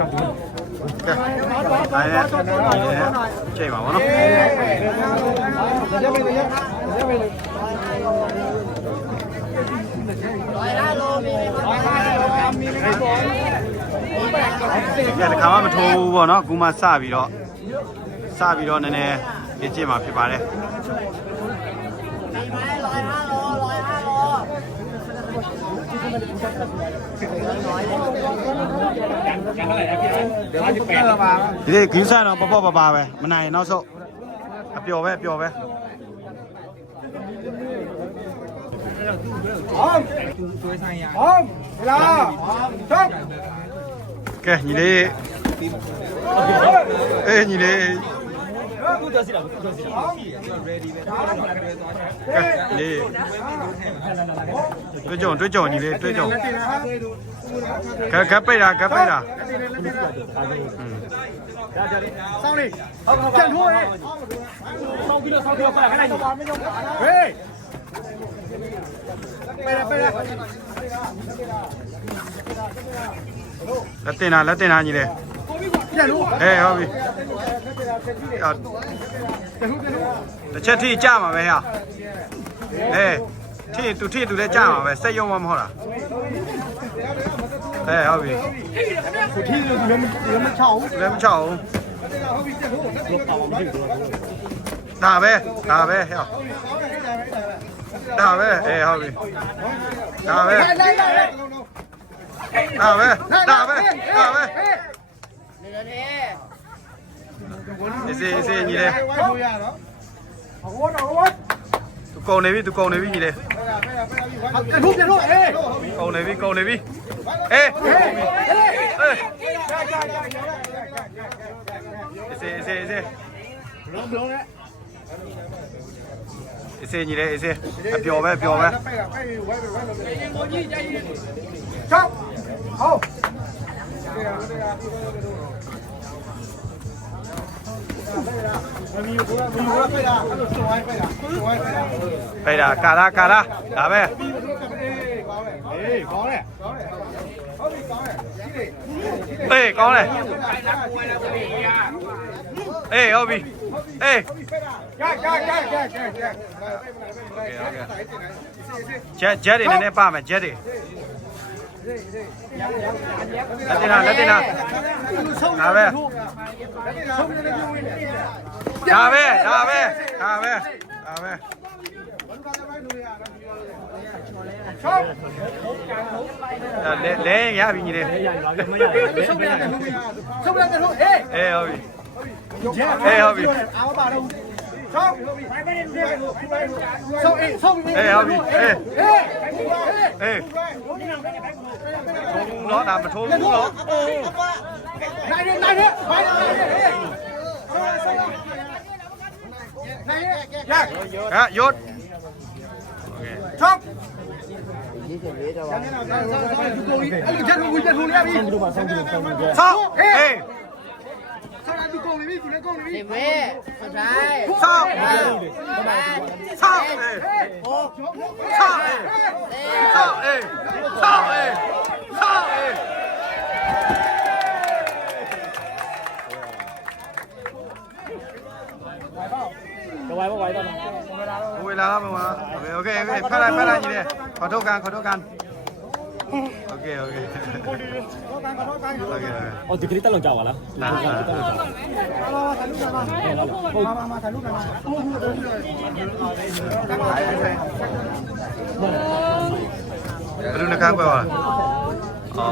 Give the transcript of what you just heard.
ဒါနဲ့ချိန်ပါဗောနော်ညတခါမှမထိုးဘူးဗောနော်အခုမှစပြီးတော့စပြီးတော့နည်းနည်းလေ့ကျင့်မှာဖြစ်ပါတယ် ဒီလေးဂင်းဆန်တော့ပပပပါပဲမနိုင်နောက်ဆုံးအပျော်ပဲအပျော်ပဲဟမ်ကျွေးဆိုင်ရဟမ်လာဟမ်ကဲညီလေးအေးညီလေး ခုတော့စီတာခုတော့စီတာကျွန်တော် ready ပဲဒါတော့လည်းသွားချင်ဟေးတွေ့ကြုံတွေ့ကြုံညီလေးတွေ့ကြုံခက်ခက်ပိတ်တာခက်ပိတ်တာစောင်းလေးဟုတ်ကဲ့ထိုးရဲစောင်းပြီးတော့စောင်းပြီးတော့ဖိုက်ခိုင်းလိုက်ဟေးပဲပဲလက်တင်တာလက်တင်တာညီလေးပြန်လို့ဟေးဟုတ်ပြီ တစ်ချက်ထိကြမှာပဲဟာအဲထိတူထိတူလည်းကြမှာပဲစက်ရုံမမဟုတ်လားအဲဟုတ်ပြီကိုထိလည်းလည်းမချောက်ဘူးလည်းမချောက်ဘူးဒါပဲဒါပဲဟဲ့ဒါပဲအဲဟုတ်ပြီဒါပဲဒါပဲဒါပဲဒါပဲနေနေ Ese ese nhìn đây. Tụ cầu này vi, cầu này vi nhìn đây. Cầu này vi, cầu này vi. Ê. Ê. Ese ese ese. Ese nhìn đây, ese. Piò về, piò về. Chop. Oh. đây là cà ra cà ra. Đá về. Ê, có này. Ê ô bì ê. Chết chết đi nên ba mày, chết đi. Lấy tiền nào lấy tiền nào. Đá về. အေးဟုတ်ပြီအေးကြကြကြကြကြကြဂျက်ဂျက်တွေနည်းနည်းပါမယ်ဂျက်တွေလက်တင်လာလက်တင်လာဒါပဲဒါပဲဒါပဲဒါပဲဒါပဲလဲလဲရပြီညီလေးဆုပ်ပြတယ်ဆုပ်ပြတယ်ဟေးအေးဟုတ်ပြီအေးဟုတ်ပြီအာမပါတော့ เอ้ยเอาพี่เอ้เอ้ยทุ่งล้อดามาทุ่งน้อไหนเนี่ยไหนเนี่ยไปเลยฮะยศชกชงเอ้ย งเลยพี่กินแม่กงเลยพี่เว้ยไม่ใช่ชอบชอบโอ้ชอบชอบเองชอบเองชอบเองจะไหวปะไหวตอนนี้เวลาแล้วเวลาแล้วโอเคโอเคไม่เป็นไรไม่เป็นไรอยู่เนี่ยขอโทษกันขอโทษกัน โอเคโอเคโอเค อ๋อติคลิปตลกจังวะแล้วตลกจัรูปกจันมามามาถ่ายรูปกันมาไปดูนะครับไปว่ะอ๋อ